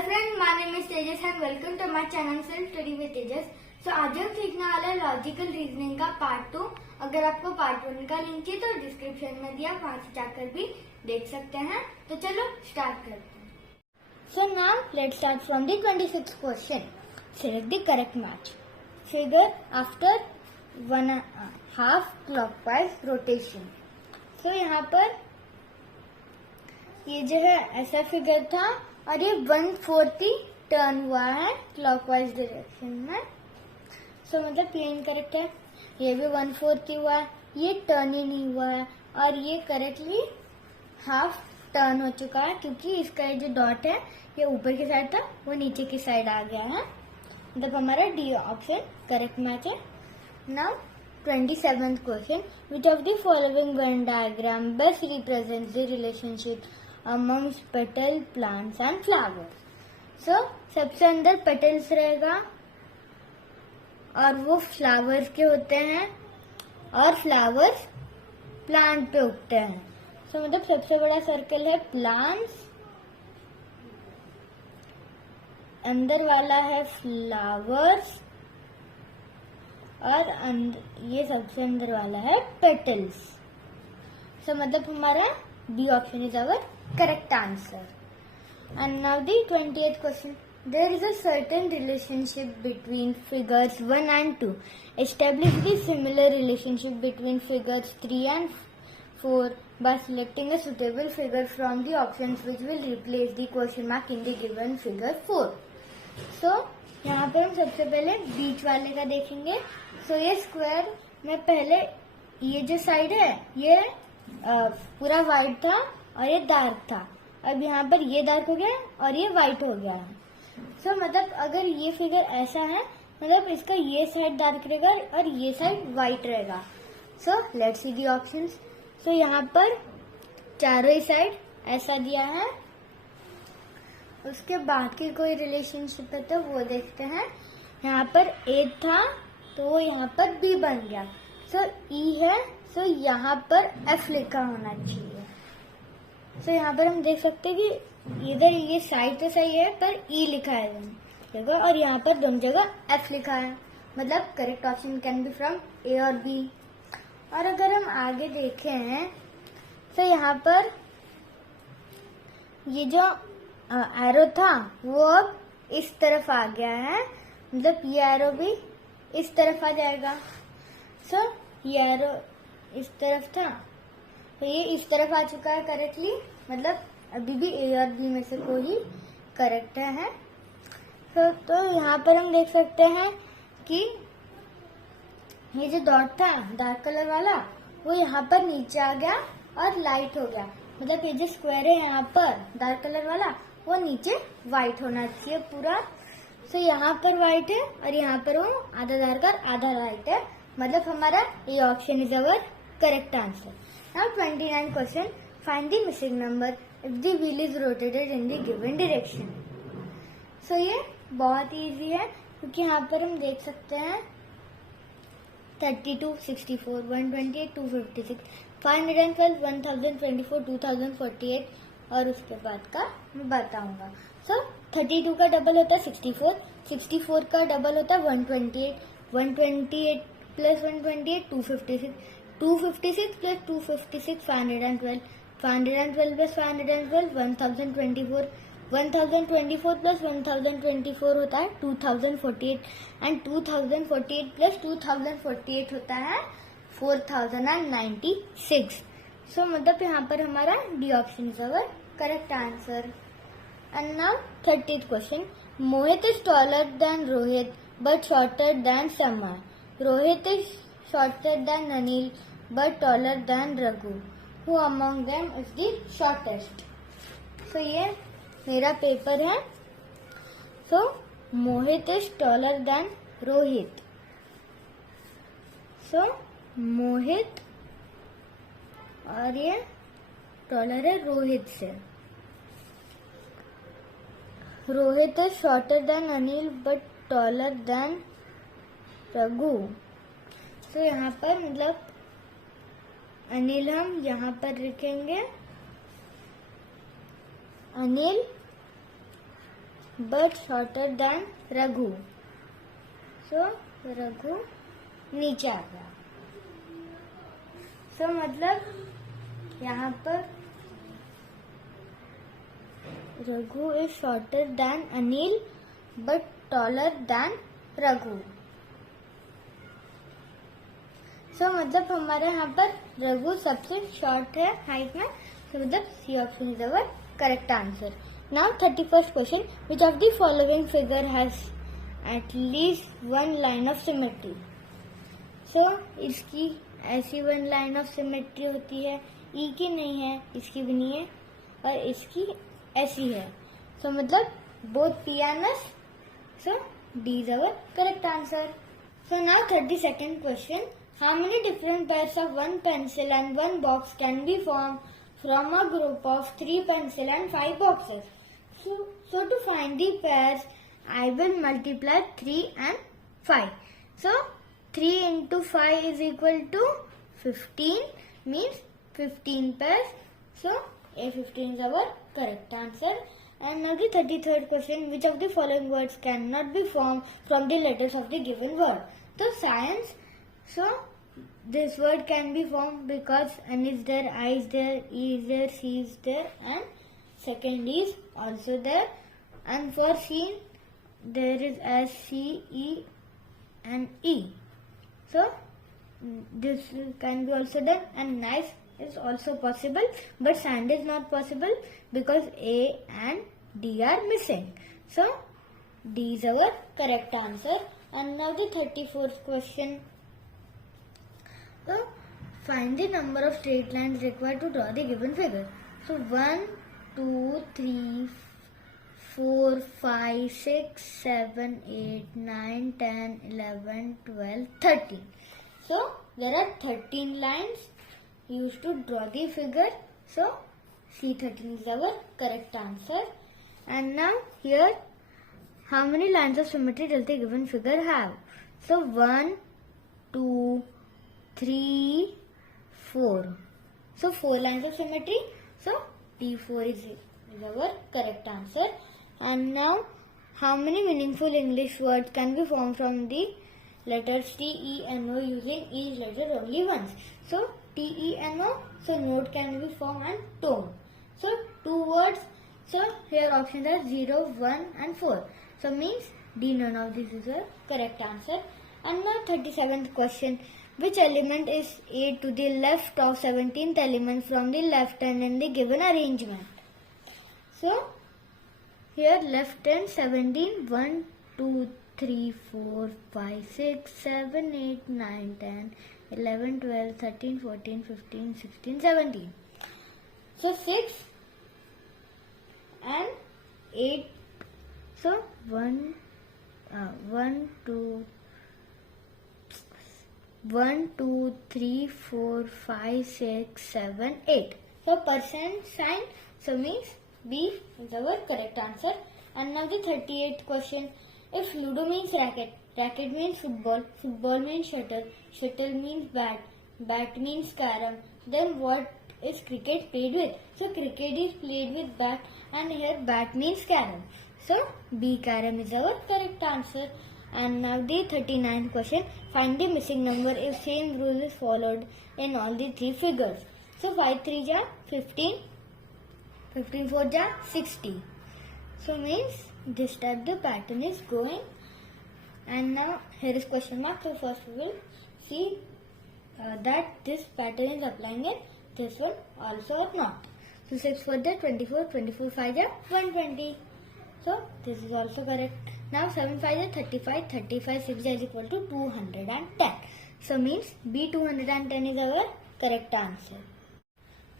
Hello friend, my name is Tejas and welcome to my channel self study with Tejas. So आज हम सीखने वाले हैं लॉजिकल रीजनिंग का पार्ट 2। अगर आपको पार्ट 1 का लिंक चाहिए तो डिस्क्रिप्शन में दिया, वहां से जाकर भी देख सकते हैं। तो चलो स्टार्ट करते हैं। So now let's start from the 26th question. Select the correct match figure after 1.5 clockwise rotation. सो यहाँ पर ये जो है ऐसा फिगर था और ये 1/4 टर्न हुआ है क्लॉकवाइज डायरेक्शन में। सो मतलब ये इनकरेक्ट है। ये भी 1/4 हुआ है, ये टर्न ही नहीं हुआ है और ये करेक्टली हाफ टर्न हो चुका है क्योंकि इसका जो डॉट है ये ऊपर की साइड था, वो नीचे की साइड आ गया है। मतलब हमारा डी ऑप्शन करेक्ट मैच है। Now 27th question, which of the following Venn diagram best represents the relationship amongst petal plants and flowers? So सबसे अंदर पेटल्स रहेगा और वो फ्लावर्स के होते हैं और फ्लावर्स प्लांट पे उगते हैं। So मतलब सबसे बड़ा सर्कल है प्लांट्स, अंदर वाला है फ्लावर्स और ये सबसे अंदर वाला है पेटल्स। So मतलब हमारा B option is our correct answer. And now the 28th question. There is a certain relationship between figures 1 and 2. Establish the similar relationship between figures 3 and 4 by selecting a suitable figure from the options which will replace the question mark in the given figure 4. So यहाँ पर हम सबसे पहले बीच वाले का देखेंगे। So ये square में पहले ये जो साइड है ये पूरा व्हाइट था और ये डार्क था। अब यहाँ पर ये डार्क हो गया और ये व्हाइट हो गया है। सो मतलब अगर ये फिगर ऐसा है मतलब इसका ये साइड डार्क रहेगा और ये साइड व्हाइट रहेगा। So let's see the options. सो यहाँ पर चारों ही साइड ऐसा दिया है। उसके बाकी कोई रिलेशनशिप है तो वो देखते हैं। यहाँ पर ए था तो वो यहाँ पर बी बन गया। सो ई है, सो यहाँ पर एफ लिखा होना चाहिए। सो यहाँ पर हम देख सकते हैं कि इधर ये साइड तो सही है पर ई लिखा है जगह और यहाँ पर दोनों जगह एफ लिखा है। मतलब correct option can be from A और बी। और अगर हम आगे देखें तो यहाँ पर ये जो एरो था वो अब इस तरफ आ गया है। मतलब ये एरो भी इस तरफ आ जाएगा। सो ये एरो इस तरफ था तो ये इस तरफ आ चुका है करेक्टली। मतलब अभी भी ए और बी में से कोई करेक्ट है। तो यहाँ पर हम देख सकते हैं कि ये जो डॉट था डार्क कलर वाला वो यहाँ पर नीचे आ गया और लाइट हो गया। मतलब ये जो स्क्वायर है यहाँ पर डार्क कलर वाला वो नीचे व्हाइट होना चाहिए पूरा। सो यहाँ पर व्हाइट है और यहाँ पर वो आधा डार्क और आधा लाइट है। मतलब हमारा ये option is our correct answer. Now 29th question. Find the missing number if the wheel is rotated in the given direction. So ये बहुत easy है क्योंकि यहाँ पर हम देख सकते हैं 32, 64, 128, 256, 512, 1024, 2048 और उसके बाद का मैं बताऊंगा। So 32 का डबल होता है 64, 64 का डबल होता है 128, 128 प्लस 128 256, 256 plus 256 512, 512 plus 512 1024, 1024 plus 1024 होता है 2048 एंड 2048 plus 2048 होता है 4096। सो मतलब यहाँ पर हमारा D option is our correct answer. And now 30th question. Mohit is taller than Rohit but shorter than Sama. Rohit is shorter than Anil but taller than Raghu. Who among them is the shortest? So ये मेरा paper है। So Mohit is taller than Rohit. So मोहित और ये taller है रोहित से। Rohit is shorter than Anil but taller than Raghu. तो यहाँ पर मतलब अनिल हम यहाँ पर लिखेंगे, Anil but shorter than Raghu. So Raghu नीचे आ गया. So मतलब यहाँ पर Raghu is shorter than Anil but taller than Raghu. So मतलब हमारे यहाँ पर रघु सबसे शॉर्ट है हाइट में. So मतलब C option is our correct answer. Now 31st question. Which of the following figure has at least one line of symmetry? So इसकी ऐसी वन लाइन ऑफ सिमेट्री होती है. E की नहीं है, इसकी भी नहीं है, और इसकी ऐसी है. So मतलब both P and S. So D is our correct answer. So now 32nd question. How many different pairs of one pencil and one box can be formed from a group of 3 pencil and 5 boxes? So to find the pairs, I will multiply 3 and 5. So 3 into 5 is equal to 15, means 15 pairs. So A15 is our correct answer. And now the 33rd question. Which of the following words cannot be formed from the letters of the given word? So science. So this word can be formed because N is there, I is there, E is there, C is there, and second is also there. And for C, there is S, C, E, and E. So this can be also done. And nice is also possible, but sand is not possible because A and D are missing. So D is our correct answer. And now the 34th question. So find the number of straight lines required to draw the given figure. So 1, 2, 3, 4, 5, 6, 7, 8, 9, 10, 11, 12, 13. So there are 13 lines used to draw the figure. So C13 is our correct answer. And now here, how many lines of symmetry does the given figure have? So 1, 2, 3, 4. So 4 lines of symmetry. So D4 is our correct answer. And now, how many meaningful English words can be formed from the letters T, E, N, O using each letter only once? So T, E, N, O. So note can be formed and tone. So 2 words. So here options are 0, 1 and 4. So means D, none of this is a correct answer. And now 37th question. Which element is A to the left of 17th element from the left hand in the given arrangement? So here left hand 17, 1, 2, 3, 4, 5, 6, 7, 8, 9, 10, 11, 12, 13, 14, 15, 16, 17. So 6 and 8. So 1, 2, 3, 4, 5, 6, 7, 8. So percent sign. So means B is our correct answer. And now the 38th question. If Ludo means racket, racket means football, football means shuttle, shuttle means bat, bat means carom, then what is cricket played with? So cricket is played with bat, and here bat means carom. So B, carom, is our correct answer. And now the 39th question. Find the missing number if same rule is followed in all the 3 figures. So 5 3 ja 15, 15 4 ja 60. So means this type the pattern is going. And now here is question mark. So first we will see that this pattern is applying in this one also or not. So 6 4 ja 24, 24 5 ja 120. So this is also correct. Now 7 5 is 35, 35 6 is equal to 210. So means B, 210 is our correct answer.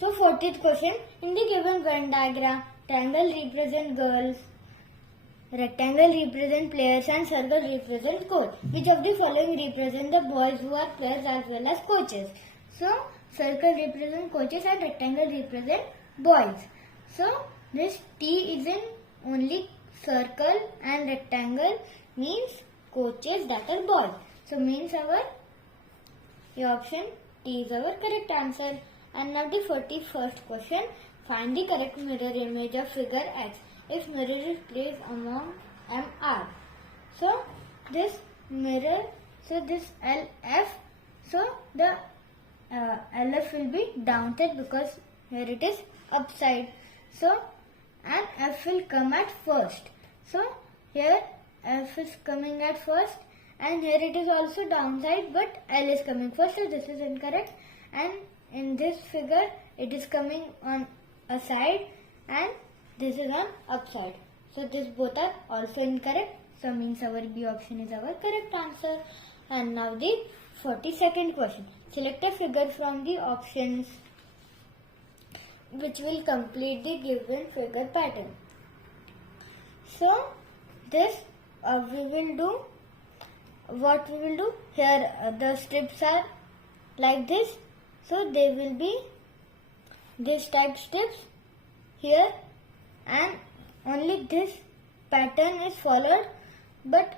So 40th question. In the given Venn diagram, triangle represent girls, rectangle represent players and circle represent coach. Which of the following represent the boys who are players as well as coaches? So circle represent coaches and rectangle represent boys. So this T is in only circle and rectangle means coaches, that are boys. So means our option T is our correct answer. And now the 41st question. Find the correct mirror image of figure X. if mirror is placed among MR. So this mirror, so this LF, so the LF will be downside because here it is upside. So and F will come at first. So here F is coming at first and here it is also downside, but L is coming first, so this is incorrect. And in this figure it is coming on a side and this is on upside. So this both are also incorrect. So means our B option is our correct answer. And now the 42nd question. Select a figure from the options which will complete the given figure pattern. So this we will do, what we will do here, the strips are like this, so they will be this type strips here and only this pattern is followed, but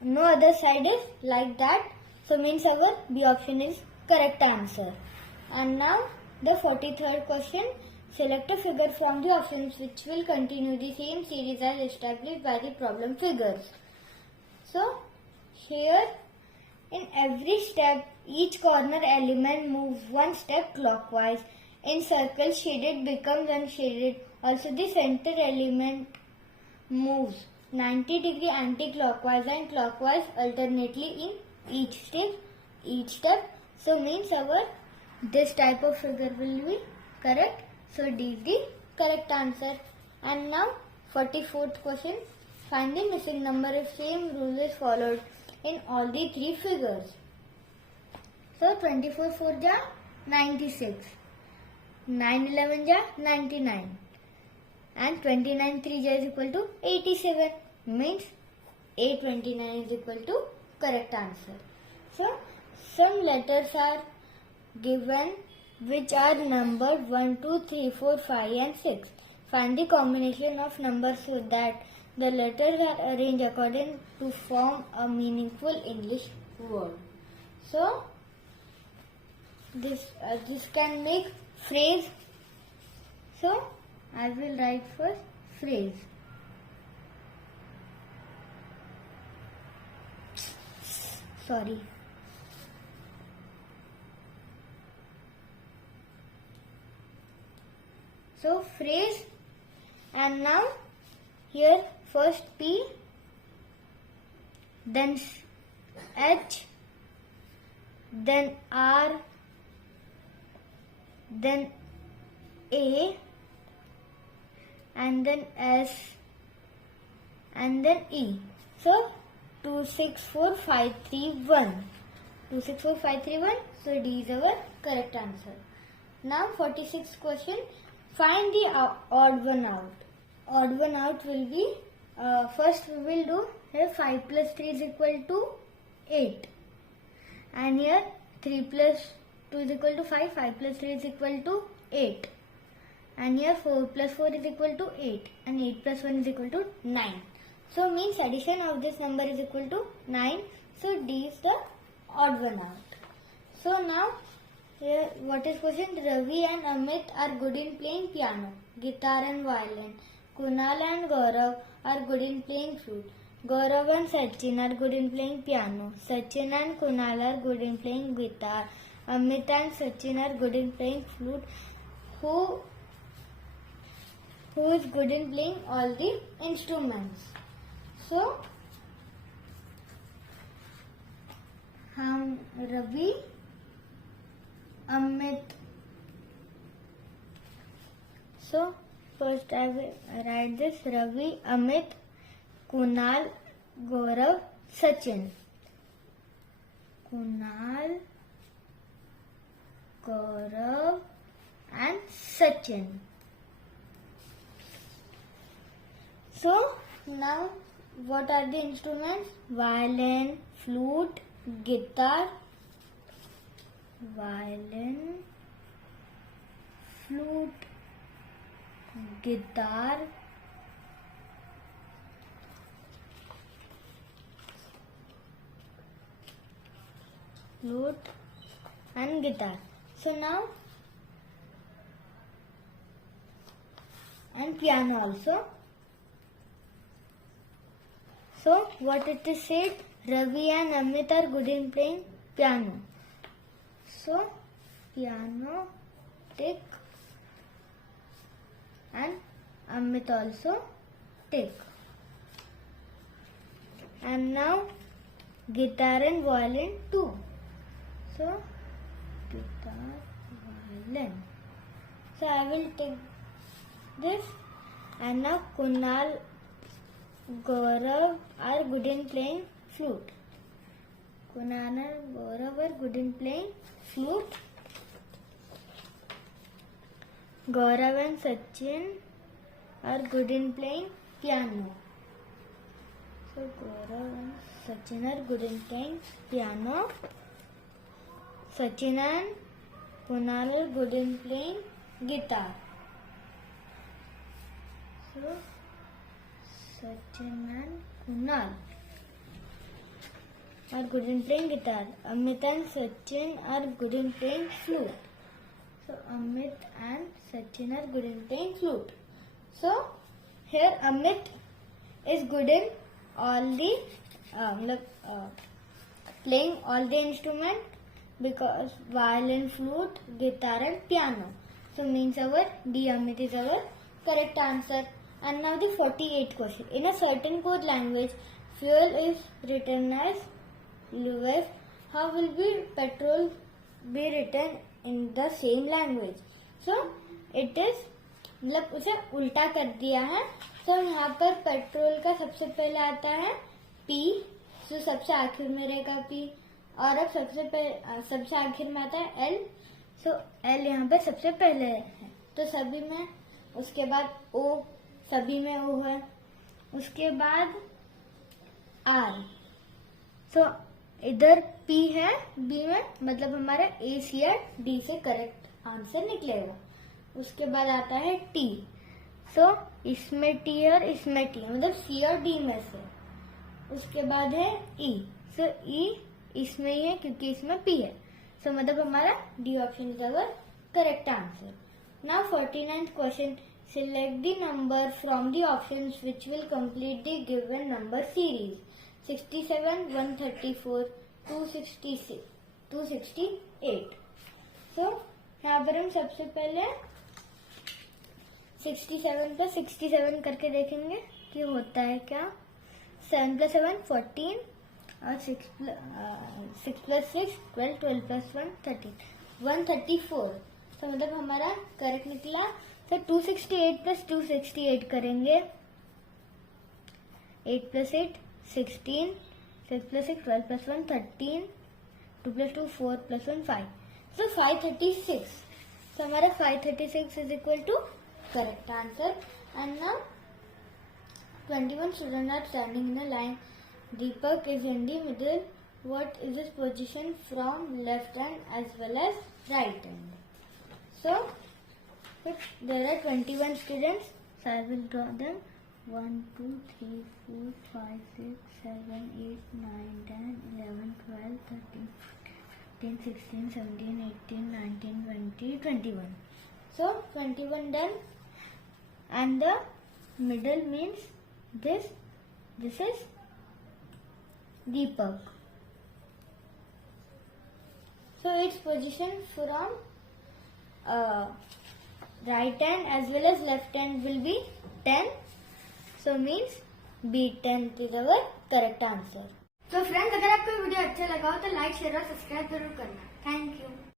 no other side is like that. So means our B option is correct answer. And now the 43rd question. Select a figure from the options which will continue the same series as established by the problem figures. So here in every step each corner element moves one step clockwise. In circle shaded becomes unshaded. Also the center element moves 90 degree anti-clockwise and clockwise alternately in each step. So means our this type of figure will be correct. So D is the correct answer. And now 44th question. Find the missing number if same rule is followed in all the three figures. So 24 4 ja 96, 9 11 ja 99 and 29 3 ja is equal to 87. Means A29 is equal to correct answer. So some letters are given which are numbered 1, 2, 3, 4, 5 and 6. Find the combination of numbers so that the letters are arranged according to form a meaningful English word. So this can make phrase. So I will write first phrase. Sorry. So phrase, and now here first P, then H, then R, then A, and then S, and then E. So 2 6 4 5 3 1. 2 6 4 5 3 1. So D is our correct answer. Now 46th question. Find the odd one out. Odd one out will be, first we will do here 5 plus 3 is equal to 8. And here 3 plus 2 is equal to 5. 5 plus 3 is equal to 8. And here 4 plus 4 is equal to 8. And 8 plus 1 is equal to 9. So means addition of this number is equal to 9. So D is the odd one out. So now here, what is question? Ravi and Amit are good in playing piano, guitar and violin. Kunal and Gaurav are good in playing flute. Gaurav and Sachin are good in playing piano. Sachin and Kunal are good in playing guitar. Amit and Sachin are good in playing flute. Who is good in playing all the instruments? So, Ravi, Amit. So first I will write this: Ravi, Amit, Kunal, Gaurav, Sachin. Kunal, Gaurav and Sachin. So now what are the instruments? Violin, flute, guitar, violin, flute, guitar, flute and guitar. So now, and piano also. So what it is said, Ravi and Amit are good in playing piano. So piano, tick, and Amit also tick. And now guitar and violin too. So guitar, violin. So I will take this. And now Kunal, Gaurav are good in playing flute. Kunal and Gaurav are good in playing flute. Gaurav and Sachin are good in playing piano. So Gaurav and Sachin are good in playing piano. Sachin and Kunal are good in playing guitar. So Sachin and Kunal are good in playing guitar. Amit and Sachin are good in playing flute. So Amit and Sachin are good in playing flute. So here Amit is good in all the playing all the instrument, because violin, flute, guitar and piano. So means our D, Amit, is our correct answer. And now the 48th question. In a certain code language, fuel is written as Lewis. How will petrol be written in the same language? So it is मतलब उसे उल्टा कर दिया है. तो यहाँ पर petrol का सबसे पहले आता है P, जो सबसे आखिर में रहेगा P, और अब सबसे आखिर में आता है L. सो L यहाँ पर सबसे पहले है, तो सभी में. उसके बाद O, सभी में O है. उसके बाद R. सो इधर P है B में, मतलब हमारा A, C या D से करेक्ट आंसर निकलेगा. उसके बाद आता है T. सो इसमें T और इसमें T, मतलब C और D में से. उसके बाद है E. सो E इसमें ही है क्योंकि इसमें P है. सो मतलब हमारा D option is our correct answer. Now 49th question. Select the number from the options which will complete the given number series. 67, 134, 266, 268. So यहाँ पर हम सबसे पहले 67 पर 67 करके देखेंगे कि होता है क्या. 7 + 7 14, और 6 + 6 12, 12 + 1 13, 134. तो मतलब हमारा करेक्ट निकला. तो 268 + 268 करेंगे. 8 + 8 16, 6 + 6 12 + 1 13, 2 + 2 4 + 1 5. So 536. So हमारा 536 is equal to correct answer. And now 21 students are standing in a line. Deepak is in the middle. What is his position from left hand as well as right hand? So there are 21 students. So I will draw them. 1, 2, 3, 4, 5, 6, 7, 8, 9, 10, 11, 12, 13, 14, 16, 17, 18, 19, 20, 21. So 21 done. And the middle means this is Deepak. So its position from right hand as well as left hand will be 10. So means B10 is our correct answer. So friends, अगर आपको video अच्छा लगा हो तो like, share और subscribe जरूर करना. Thank you.